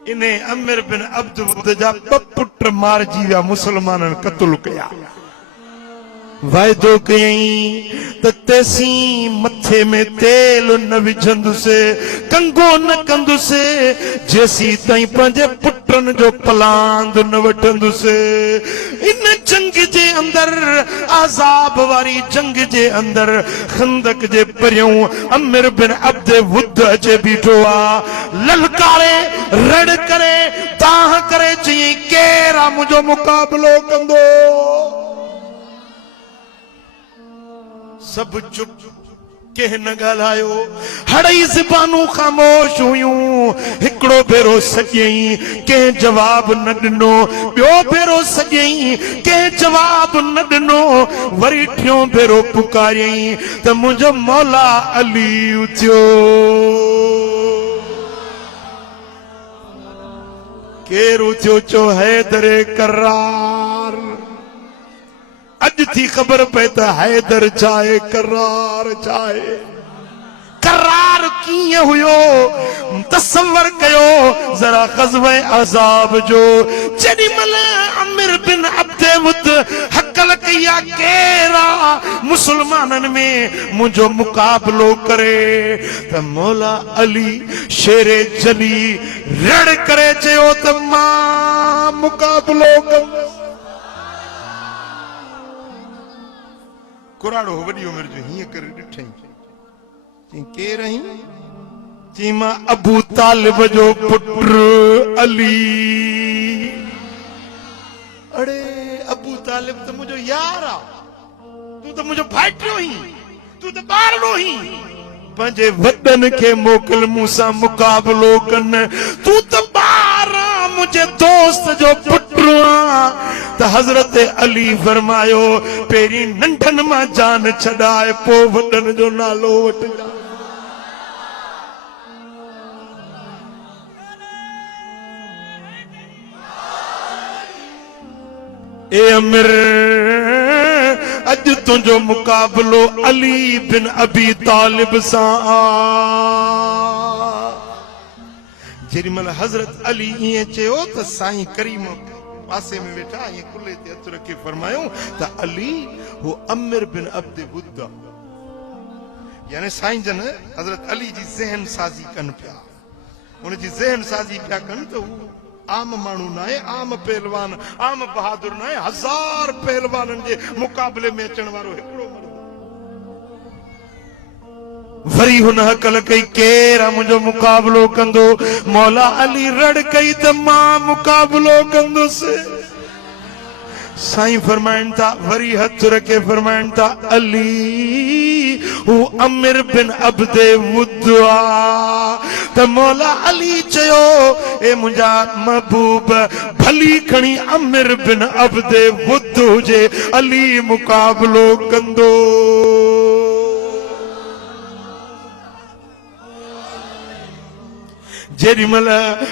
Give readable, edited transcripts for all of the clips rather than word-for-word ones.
इन्हें अमीर बिन अब्द वुद जा पुट मारजी विया मुसलमानन कत्ल कया वायदो कयई त तेसी मथे में तेल न विझंदुसे कंगो न कंदुसे जेसी ताई पंजे पुटन जो पलांद न वठंदुसे इन जंग जे अंदर आजाब वारी जंग जे अंदर खंदक जे परियों अमीर बिन अब्द वुद अचे बीठो आ ललकारे रड़ करे ताह करे चई केरा मुझो मुकाबलो कंदो सब चुप के न ॻाल्हायो हड़ई ज़बानूं ख़ामोश हुयूं हिकिड़ो भेरो सॼई कंहिं जवाब न ॾिनो ॿियो भेरो सॼई कंहिं जवाब न ॾिनो वरी टियों भेरो पुकारियई त मुंहिंजो मौला अली उथियो केरु उथियो चो हैदरे करार अज थी खबर पे तो हैदर चाहे करार चाहे करार कीअं हुयो तसव्वुर कयो जरा ग़ज़वे अज़ाब जो जेॾी महिल अमीर बिन अब्द वुद हकल कया केरा मुसलमानन में मुझो मुकाबलो करे त मौला अली शेरे जली रड़ करे चयो त मां मुकाबलो कंदुसि कुराड़ो वडी उम्र जो हिय कर ॾिठई चई केर रही चई मां अबू तालिब जो पुत्र अली अड़े अबू तालिब तो मुझो यार आ तू तो मुझो भाइटियो ही तू तो ॿारड़ो ही पंहिंजे वॾनि खे मोकिल मूंसां मुकाबलो कनि तू तो ॿार मुझे दोस्त जो पुत्र त हज़रत अली फरमायो पेरी नंढन मां जान छॾाए पो वॾनि जो नालो वठजा ए अमीर अज तुझो मुकाबलो अली बिन अबी तालिब सां जेॾी महिल हज़रत अली ईअं चयो त साईं करीम पासे में वेठा ये कुल्ले ते हथ रखे फरमायो त अली वो अमीर बिन अब्द वुद यानी साईं जन हजरत अली जी ज़हन साज़ी कन पिया उन जी ज़हन साज़ी पिया कन तो आम मानू ना है आम पहलवान आम बहादुर ना है 1000 पहलवानन जे मुकाबले में अचण वारो हिकड़ो वरी हुन हकल कई केरा मुझो मुकाबलो कंदो मौला अली रड़ कई त मां मुकाबलो कंदुसि साईं फरमाइन था वरी हथ रखे फरमाइन था अली हू अमीर बिन अब्द वुद त मौला अली चयो ए मुंहिंजा महबूब भली खणी अमीर बिन अब्द वुद हुजे अली मुकाबलो कंदो जेॾी महिल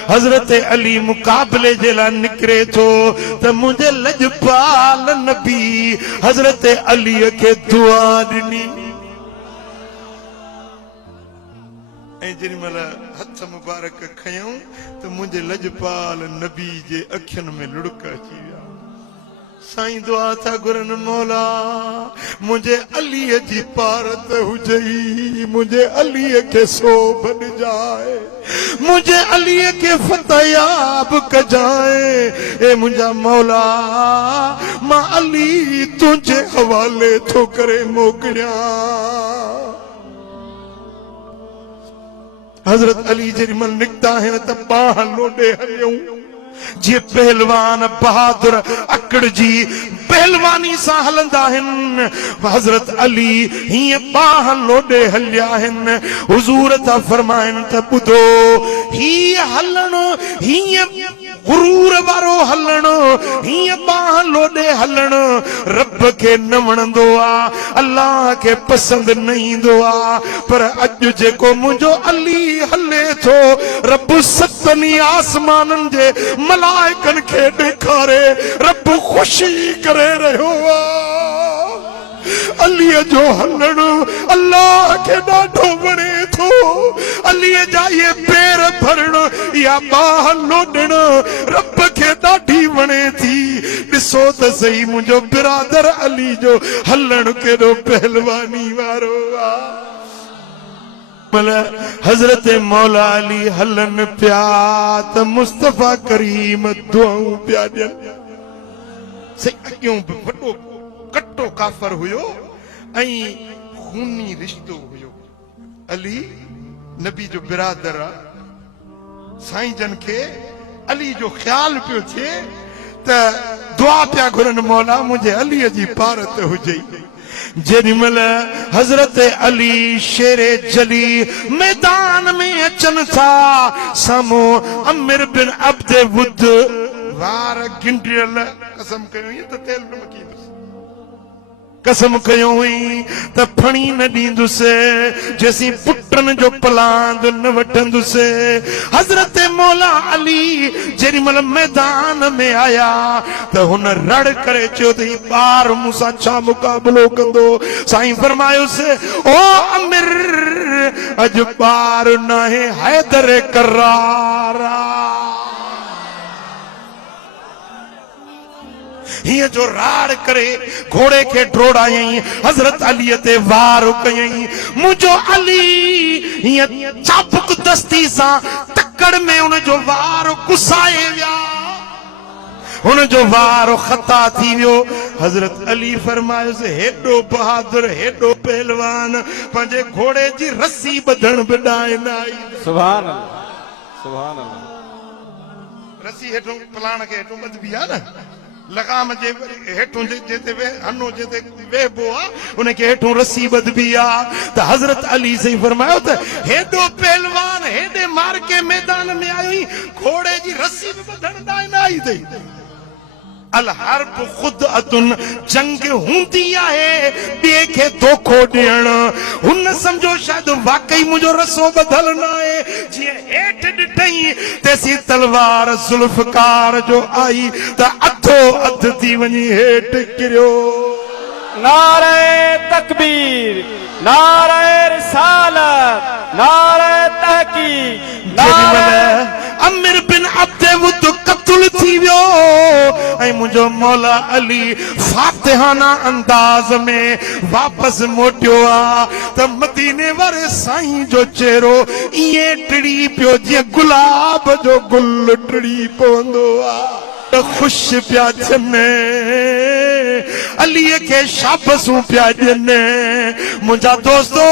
हज़रत अली मुकाबले जे लाइ निकिरे थो त मुंहिंजे लजपाल नबी हज़रत अलीअ खे दुआ ॾिनी ऐं जेॾी महिल हथ मुबारक खयूं त मुंहिंजे लजपाल नबी जे अखियुनि में लुड़क अची विया साईं दुआ था घुरन मौला मुझे अलीअ जी पारत हुजई मुझे अलीअ खे सोभ ॾिजाए मुझे अलीअ खे फतयाब कजाए ए मुंहिंजा मौला मां अली तुंहिंजे हवाले थो करे मोकिलियां हज़रत अली जेॾी महिल निकिता आहिनि त बाह लोॾे हलियूं जे पहलवान बहादुर अकड़ जी पहलवानी सां हलंदा आहिनि हज़रत अली हीअं बाह लोॾे हलिया आहिनि हुज़ूर था फरमाइनि त ॿुधो हीअं हलणो हीअं गुरूर वारो हलणो हीअं बाह लोॾे हलणो रब खे न वणंदो आहे अल्लाह खे पसंदि न ईंदो आहे पर अॼु जेको मुंहिंजो अली हले थो रब सतनि आसमाननि जे मलाइकनि खे ॾेखारे रब ख़ुशी करे रहियो आहे अलीअ जो हलण अल्लाह खे ॾाढो वणे थो। अलीअ जा ये पेर भरण या बाह लोॾण रब खे ॾाढी वणे थी। ॾिसो त सही मुंहिंजो बिरादर अली जो हलण केॾो पहलवानी वारो आहे। हजरत मौला अली हलन पिया त मुस्तफा करीम दुआऊं पिया ॾियनि। सही अॻियों बि वॾो कटो काफ़र हुयो ऐं खूनी रिश्तो हुयो। अली नबी जो बिरादर आहे। साईं जन खे अली जो ख्याल पियो थिए त दुआ पिया घुरनि मौला मुंहिंजे अलीअ जी पारत हुजे। जेॾीमहिल हज़रत अली शेरे जली मैदान में अचनि था साम्हूं अमिर बिन अब्द वुद वार गिंडियल कसम कयो त तेल न मकींदुसि। कसम कयो हुई त फणी न ॾींदुसि जेसीं पुटनि जो पलांद न वठंदुसि। हज़रत मौला अली जेॾीमहिल मैदान में आया त हुन रड़ करे चयो त ही ॿार मूंसां छा मुक़ाबिलो कंदो। साईं फरमायोसि ओ अमिर अॼु ॿार नाहे हैदर करार। हिय जो राड़ करे घोड़े के ड्रोड़ायई हजरत अली ते वार कयई। मुझो अली हिय चाबुक दस्ती सा टक्कर में उन जो वार कुसाए विया। उन जो वार खता थी वियो। हजरत अली फरमायोसि हेॾो बहादुर हेॾो पहलवान पंहिंजे घोड़े जी रस्सी ॿधण बि ॾाए न आई। सुभान अल्लाह सुभान अल्लाह। रस्सी हेठों पलाण खे हेठों ॿधबी आहे न लगाम जे हेठों जेते हनो जेते वेहबो आहे उनखे हेठों रस्सी ॿधबी आहे। त हज़रत अली सही फरमायो त हेॾो पहलवान हेॾे मार्के मैदान में आई घोड़े जी रस्सी बि ॿधण ॾाए न आई अथई। अल हर्ब खुद अतुन जंग हूंदी आहे ॿिए खे धोखो ॾियण। हुन सम्झो शायदि वाकई मुंहिंजो रसो ॿधल न आहे। जीअं हेठि ॾिठई तेसी तलवार ज़ुल्फ़कार जो आई त अधो अधु थी वञी हेठि किरियो। नारे तकबीर नारे रिसालत नारे तहकीक। अमिर बिन अब्द वुद क़त्ल थी वियो ऐं मुंहिंजो मौला अली फातिहाना अंदाज में वापसि मोटियो आहे त मदीने वारे साईं जो चेहरो ईअं टिड़ी पियो जीअं गुलाब जो गुल टिड़ी पवंदो आहे। खुश पिया थियनि अलीअ खे शाबसूं पिया ॾियनि। मुंहिंजा दोस्तो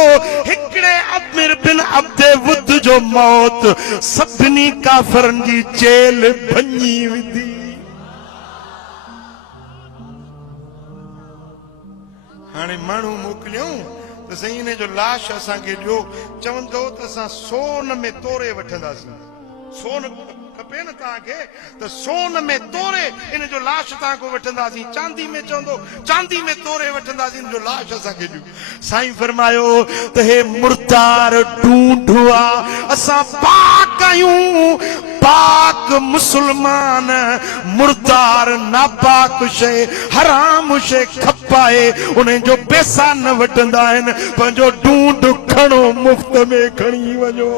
हिकिड़े अमिर बिन अब्द वुद जो मौत सभिनी काफ़रनि जी जेल भञी विधी। हाणे माण्हू मोकिलियूं त साईं इन जो लाश असांखे ॾियो। चवंदो त असां सोन में तोरे वठंदासीं। सोन खपे न तव्हांखे त सोन में तोरे इन जो लाश तव्हांखो वठंदासीं। चांदी में चवंदो चांदी में तोरे वठंदासीं इन जो लाश असांखे ॾियो। साईं फरमायो त हे मुर्दार ढूंढुआ असां पाक आहियूं पाक मुसलमान। मुर्दार नापाक शइ हराम शइ खपाए उन जो पैसा न वठंदा आहिनि। पंहिंजो ढूंढ खणो मुफ़्त में खणी वञो।